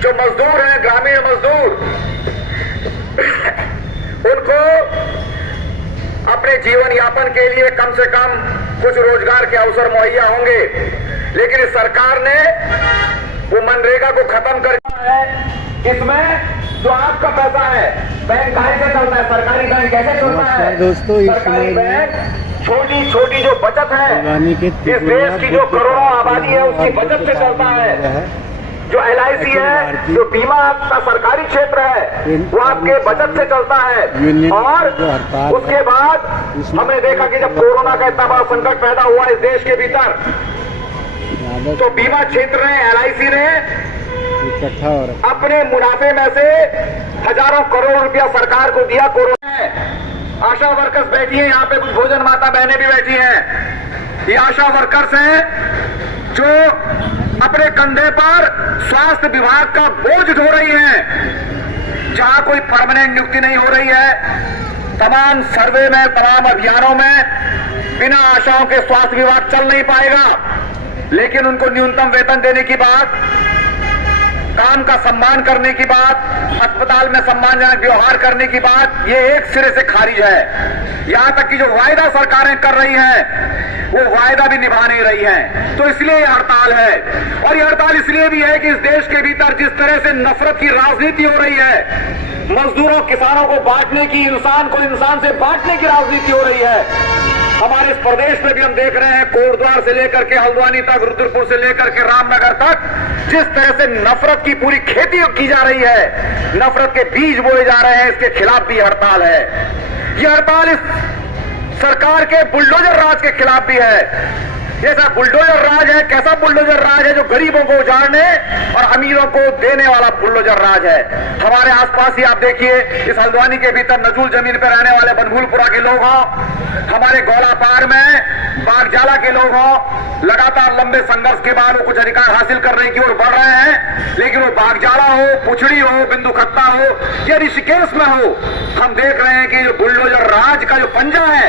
जो मजदूर हैं, ग्रामीण मजदूर, उनको अपने जीवन यापन के लिए कम से कम कुछ रोजगार के अवसर मुहैया होंगे। लेकिन इस सरकार ने वो मनरेगा को खत्म कर दिया है। इसमें जो आपका पैसा है, बैंक कहाँ से चलता है? सरकारी बैंक कैसे चलता है? दोस्तों, सरकारी बैंक छोटी छोटी जो बचत है, इस देश की जो करोड़ों आबादी है उसकी बचत से चलता है। जो LIC है, जो बीमा का सरकारी क्षेत्र है, वो आपके बचत से चलता है। और उसके बाद हमने देखा कि जब कोरोना का इतना बड़ा संकट पैदा हुआ इस देश के भीतर, तो बीमा क्षेत्र ने, LIC ने अपने मुनाफे में से हजारों करोड़ रुपया सरकार को दिया। कोरोना है, आशा वर्कर्स बैठी हैं यहाँ पे, कुछ भोजन माता बहनें भी बैठी हैं। ये आशा वर्कर्स हैं जो अपने कंधे पर स्वास्थ्य विभाग का बोझ ढो रही हैं। जहां कोई परमानेंट नियुक्ति नहीं हो रही है, तमाम सर्वे में, तमाम अभियानों में बिना आशाओं के स्वास्थ्य विभाग चल नहीं पाएगा। लेकिन उनको न्यूनतम वेतन देने की बात, काम का सम्मान करने की बात, अस्पताल में सम्मानजनक व्यवहार करने की बात, ये एक सिरे से खारिज है। यहां तक कि जो वायदा सरकारें कर रही हैं वो वायदा भी निभा नहीं रही हैं। तो इसलिए ये हड़ताल है। और ये हड़ताल इसलिए भी है कि इस देश के भीतर जिस तरह से नफरत की राजनीति हो रही है, मजदूरों किसानों को बांटने की, इंसान को इंसान से बांटने की राजनीति हो रही है। हमारे इस प्रदेश में भी हम देख रहे हैं, कोटद्वार से लेकर के हल्द्वानी तक, रुद्रपुर से लेकर के रामनगर तक, जिस तरह से नफरत की पूरी खेती की जा रही है, नफरत के बीज बोए जा रहे हैं, इसके खिलाफ भी हड़ताल है। ये हड़ताल इस सरकार के बुलडोजर राज के खिलाफ भी है। जैसा बुलडोजर राज है, कैसा बुलडोजर राज है? जो गरीबों को उजाड़ने और अमीरों को देने वाला बुलडोजर राज है। हमारे आसपास ही आप देखिए, इस हल्द्वानी के भीतर नजूल जमीन पर रहने वाले बनभूलपुरा के लोग हों, हमारे गौलापार में बागजाला के लोग हों, लगातार लंबे संघर्ष के बाद वो कुछ अधिकार हासिल करने की ओर बढ़ रहे हैं। लेकिन वो बागजाला हो, पुछड़ी हो, बिंदु खत्ता हो या ऋषिकेश में हो, हम देख रहे हैं कि जो बुलडोजर राज का जो पंजा है,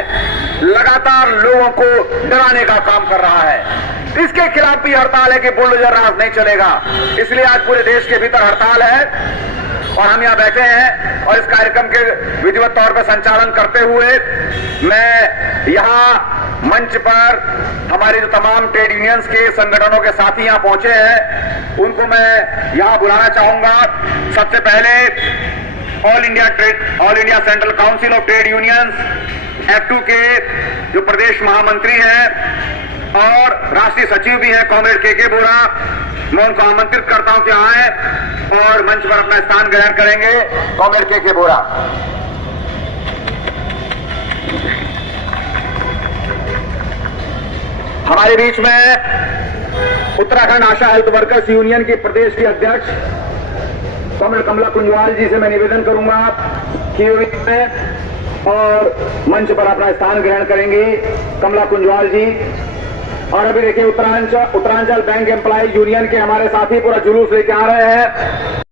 लगातार लोगों को डराने का काम कर रहा है। इसके खिलाफ भी हड़ताल है कि बुलडोजर राज नहीं चलेगा। इसलिए आज पूरे देश के भीतर हड़ताल है और हम यहाँ बैठे हैं। और इस कार्यक्रम के विधिवत तौर पर संचालन करते हुए मैं यहाँ मंच पर हमारे जो तमाम ट्रेड यूनियंस के संगठनों के साथी यहाँ पहुंचे हैं, उनको मैं यहाँ बुलाना चाहूंगा। सबसे पहले all India central council of trade unions F2 के जो प्रदेश महामंत्री हैं और राष्ट्रीय सचिव भी हैं, कॉमरेड के बोरा, मैं उनको आमंत्रित करता हूं कि आए और मंच पर अपना स्थान ग्रहण करेंगे। कॉमरेड के बोरा। हमारे बीच में उत्तराखंड आशा हेल्थ वर्कर्स यूनियन की प्रदेश की अध्यक्ष कॉमरेड कमला कुंजवाल जी से मैं निवेदन करूंगा कि और मंच पर अपना स्थान ग्रहण करेंगी कमला कुंजवाल जी। और अभी देखिए उत्तरांचल बैंक एम्प्लॉय यूनियन के हमारे साथी पूरा जुलूस लेके आ रहे हैं।